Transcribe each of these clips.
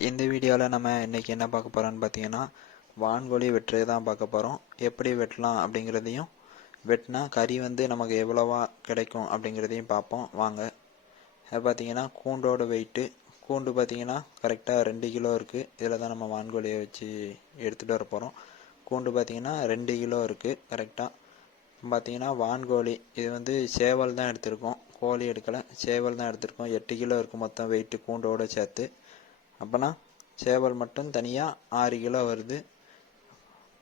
இந்த வீடியோவில் நம்ம இன்றைக்கி என்ன பார்க்க போகிறோன்னு பார்த்தீங்கன்னா வான்கோழி வெட்டுறது தான் பார்க்க போகிறோம். எப்படி வெட்டலாம் அப்படிங்கிறதையும் வெட்டினா கறி வந்து நமக்கு எவ்வளோவா கிடைக்கும் அப்படிங்கிறதையும் பார்ப்போம் வாங்க. அது பார்த்தீங்கன்னா கூண்டோட வெயிட்டு கூண்டு பார்த்தீங்கன்னா கரெக்டாக 2 கிலோ இருக்குது. இதில் தான் நம்ம வான்கோழியை வச்சு எடுத்துகிட்டு வர போகிறோம். கூண்டு பார்த்தீங்கன்னா 2 கிலோ இருக்குது கரெக்டாக. பார்த்தீங்கன்னா வான்கோழி இது வந்து சேவல் தான் எடுத்திருக்கோம், கோழி எடுக்கலை, சேவல் தான் எடுத்திருக்கோம். 8 கிலோ இருக்குது மொத்தம் வெயிட்டு கூண்டோடு சேர்த்து. அப்போனா சேவல் மட்டும் தனியாக 6 கிலோ வருது.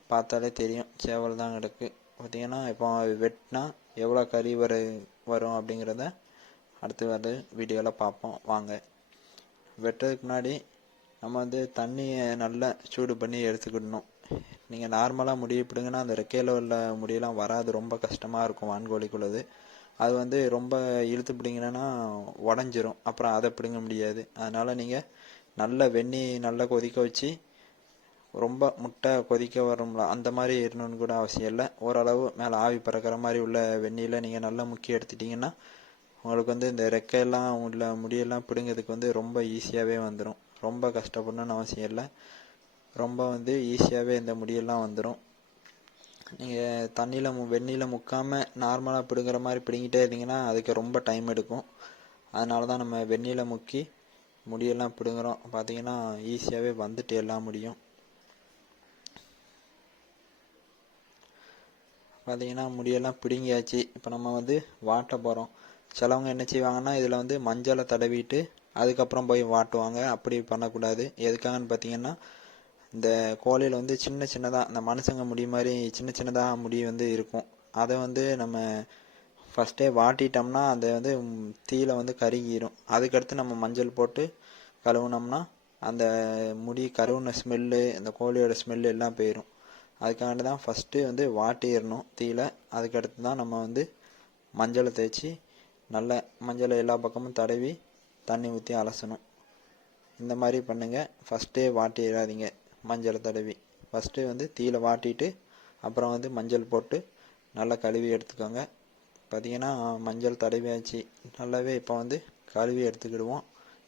பார்த்தாலே தெரியும் சேவல் தான் கிடக்கு. பார்த்தீங்கன்னா இப்போ வெட்டினா எவ்வளோ கறி வரும் அப்படிங்கிறத அடுத்து வந்து வீடியோவில் பார்ப்போம் வாங்க. வெட்டுறதுக்கு முன்னாடி நம்ம வந்து தண்ணியை நல்லா சூடு பண்ணி எடுத்துக்கிடணும். நீங்கள் நார்மலாக முடி பிடுங்கன்னா அந்த ரெக்கையில் உள்ள முடியெல்லாம் வராது, ரொம்ப கஷ்டமாக இருக்கும் வான்கோழிக்குள்ளது. அது வந்து ரொம்ப இழுத்து பிடிங்கன்னா உடஞ்சிரும், அப்புறம் அதை பிடுங்க முடியாது. அதனால் நீங்கள் நல்ல வெந்நி நல்லா கொதிக்க வச்சு, ரொம்ப முட்டை கொதிக்க வரும்ல அந்த மாதிரி இருக்கணும்னு கூட அவசியம் இல்லை. ஓரளவு மேலே ஆவி பறக்கிற மாதிரி உள்ள வெந்நியில் நீங்கள் நல்லா முக்கி எடுத்துட்டிங்கன்னா உங்களுக்கு வந்து இந்த ரெக்கையெல்லாம் உள்ள முடியெல்லாம் பிடுங்கிறதுக்கு வந்து ரொம்ப ஈஸியாகவே வந்துடும். ரொம்ப கஷ்டப்படணும்னு அவசியம் இல்லை, ரொம்ப வந்து ஈஸியாகவே இந்த முடியெல்லாம் வந்துடும். நீங்கள் தண்ணியில் வெந்நியில் முக்காமல் நார்மலாக பிடுங்குற மாதிரி பிடுங்கிட்டே இருந்தீங்கன்னா அதுக்கு ரொம்ப டைம் எடுக்கும். அதனால தான் நம்ம வெந்நியில் முக்கி முடியெல்லாம் பிடுங்குறோம். பார்த்தீங்கன்னா ஈஸியாகவே வந்துட்டு எல்லாம் முடியும். பார்த்தீங்கன்னா முடியெல்லாம் பிடுங்கியாச்சு. இப்போ நம்ம வந்து வாட்ட போகிறோம். சிலவங்க என்ன செய்வாங்கன்னா இதில் வந்து மஞ்சளை தடவிட்டு அதுக்கப்புறம் போய் வாட்டுவாங்க. அப்படி பண்ணக்கூடாது. எதுக்காகன்னு பார்த்தீங்கன்னா இந்த கோழியில் வந்து சின்ன சின்னதாக இந்த மனுஷங்க முடி மாதிரி சின்ன சின்னதாக முடி வந்து இருக்கும். அதை வந்து நம்ம ஃபஸ்ட்டே வாட்டிட்டோம்னா அதை வந்து தீயில வந்து கருகிரும். அதுக்கடுத்து நம்ம மஞ்சள் போட்டு கழுவுனோம்னா அந்த முடி கருவுன ஸ்மெல்லு, இந்த கோழியோட ஸ்மெல்லு எல்லாம் போயிடும். அதுக்காண்டி தான் ஃபஸ்ட்டு வந்து வாட்டிடணும் தீயில. அதுக்கடுத்து தான் நம்ம வந்து மஞ்சளை தேய்ச்சி நல்ல மஞ்சளை எல்லா பக்கமும் தடவி தண்ணி ஊற்றி அலசணும். இந்த மாதிரி பண்ணுங்கள். ஃபஸ்ட்டே வாட்டிடாதீங்க மஞ்சளை தடவி. ஃபஸ்ட்டு வந்து தீயில வாட்டிட்டு அப்புறம் வந்து மஞ்சள் போட்டு நல்லா கழுவி எடுத்துக்கோங்க. பார்த்தீங்கன்னா மஞ்சள் தடவியாச்சு நல்லாவே. இப்போ வந்து கழுவி எடுத்துக்கிடுவோம்.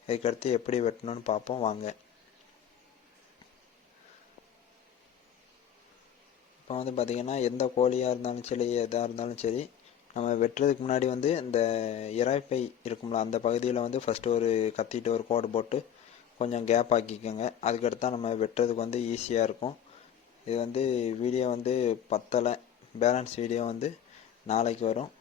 இதுக்கடுத்து எப்படி வெட்டணும்னு பார்ப்போம் வாங்க. இப்போ வந்து பார்த்திங்கன்னா எந்த கோழியாக இருந்தாலும் சரி எதாக இருந்தாலும் சரி, நம்ம வெட்டுறதுக்கு முன்னாடி வந்து இந்த இரைப்பை இருக்கும்ல அந்த பகுதியில் வந்து ஃபஸ்ட்டு ஒரு கத்திட்டு ஒரு கோடு போட்டு கொஞ்சம் கேப் ஆக்கிக்கோங்க. அதுக்கடுத்து தான் நம்ம வெட்டுறதுக்கு வந்து ஈஸியாக இருக்கும். இது வந்து வீடியோ வந்து பத்தலை, பேலன்ஸ் வீடியோ வந்து நாளைக்கு வரும்.